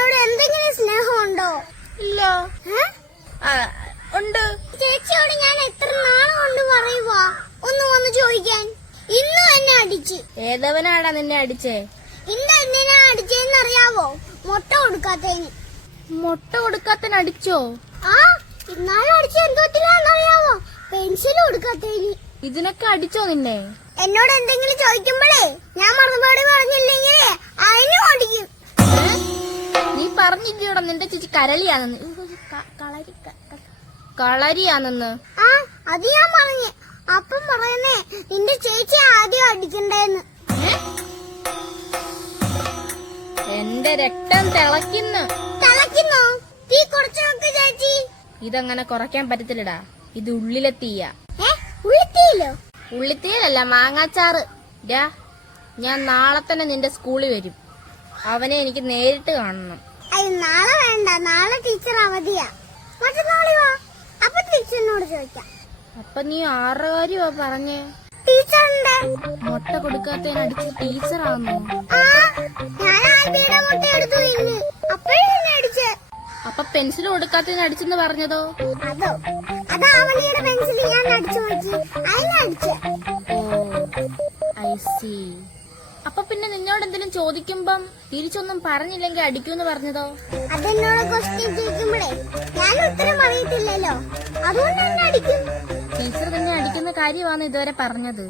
എന്നോട് എന്തെങ്കിലും സ്നേഹമുണ്ടോ? ഇല്ല. ഉണ്ട്. ചേച്ചിയോട് ഞാൻ എത്ര നാളെ കൊണ്ട് പറയുവാ ഒന്ന് വന്ന് ചോദിക്കാൻ. ഇന്നും എന്നെ അടിച്ച്. ഏതവനാടാ നിന്നെ അടിച്ചേ? ഇന്ന് എന്തിനാ അടിച്ചേന്ന് അറിയാവോ? മുട്ട കൊടുക്കാത്തതിന്. മുട്ട കൊടുക്കാത്തതിന് അടിച്ചോ? ആ, ഇന്നാളും അടിച്ച എന്തോത്തിനാന്നറിയാവോ? പെൻസിൽ കൊടുക്കാത്തതിന്. ഇതിനൊക്കെ അടിച്ചോ നിന്നെ? എന്നോട് എന്തെങ്കിലും ചോദിക്കുമ്പോഴേ ഞാൻ മറുപടി പറഞ്ഞില്ലെങ്കിലേ അതിനും അടിക്കും. നീ പറഞ്ഞില്ലയോടാ നിന്റെ ചേച്ചി കരളിയാണെന്ന്. കളരിയാണെന്ന്. ആ, അത് ഞാൻ പറഞ്ഞു. അപ്പം പറയുന്നേ നിന്റെ ചേച്ചി ആദ്യം അടിക്കണ്ടേന്ന്. എന്റെ രക്തം തിളയ്ക്കുന്നു. തിളയ്ക്കുന്നോ? തീ കുറച്ച് നോക്ക് ചേച്ചി. ഇതങ്ങനെ കുറയ്ക്കാൻ പറ്റത്തില്ലടാ. ഇത് ഉള്ളിലെ തീയാ. ഉള്ളിത്തീയിലോ? ഉള്ളിത്തീയലല്ല, മാങ്ങാച്ചാറ്. ഞാൻ നാളെ തന്നെ നിന്റെ സ്കൂളിൽ വരും. അവനെ എനിക്ക് നേരിട്ട് കാണണം. അയ്യോ, നാളെ വേണ്ട. നാളെ ടീച്ചർ അവധിയാ. മറ്റന്നാളെ വാ. അപ്പൊ ടീച്ചറിനോട് ചോദിക്കാം. അപ്പൊ നീ ആരുടെ കാര്യമാ പറഞ്ഞേ? ടീച്ചറിന്റെ മുട്ട കൊടുക്കാത്തതിന് അടിച്ച ടീച്ചറാണോ? ഞാൻ ആൽബിയുടെ മുട്ട എടുത്തു ഇന്ന്. അപ്പോഴേ എന്നെ അടിച്ച്. അപ്പൊ പെൻസിൽ കൊടുക്കാത്തതിന് അടിച്ചെന്ന് പറഞ്ഞതോ? അതോ? അത് അവനിയുടെ പെൻസിൽ ഞാൻ അടിച്ചു നോക്കി. അതിനടിച്ച്. ഓ, ഐ സി. അപ്പൊ പിന്നെ നിന്നോട് എന്തെങ്കിലും ചോദിക്കുമ്പം തിരിച്ചൊന്നും പറഞ്ഞില്ലെങ്കിൽ അടിക്കൂന്ന് പറഞ്ഞതോ? അതെന്നോട് ക്വസ്റ്റ്യൻ ചോദിക്കുമ്പോഴേ ഞാൻ ഉത്തരം അറിയത്തില്ലല്ലോ, അതുകൊണ്ട് എന്നെ അടിക്കും. ടീച്ചർ തന്നെ അടിക്കുന്ന കാര്യമാണ് ഇതുവരെ പറഞ്ഞത്.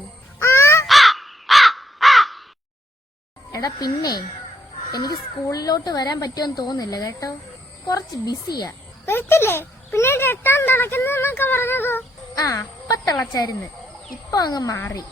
എടാ പിന്നെ എനിക്ക് സ്കൂളിലോട്ട് വരാൻ പറ്റുമെന്ന് തോന്നില്ല കേട്ടോ. കുറച്ച് ബിസിയാ. വരത്തില്ലേ? പിന്നെ രക്തം തിളക്കുന്നൊക്കെ പറഞ്ഞതോ? അപ്പൊ തിളച്ചായിരുന്നു. ഇപ്പൊ അങ്ങ് മാറി.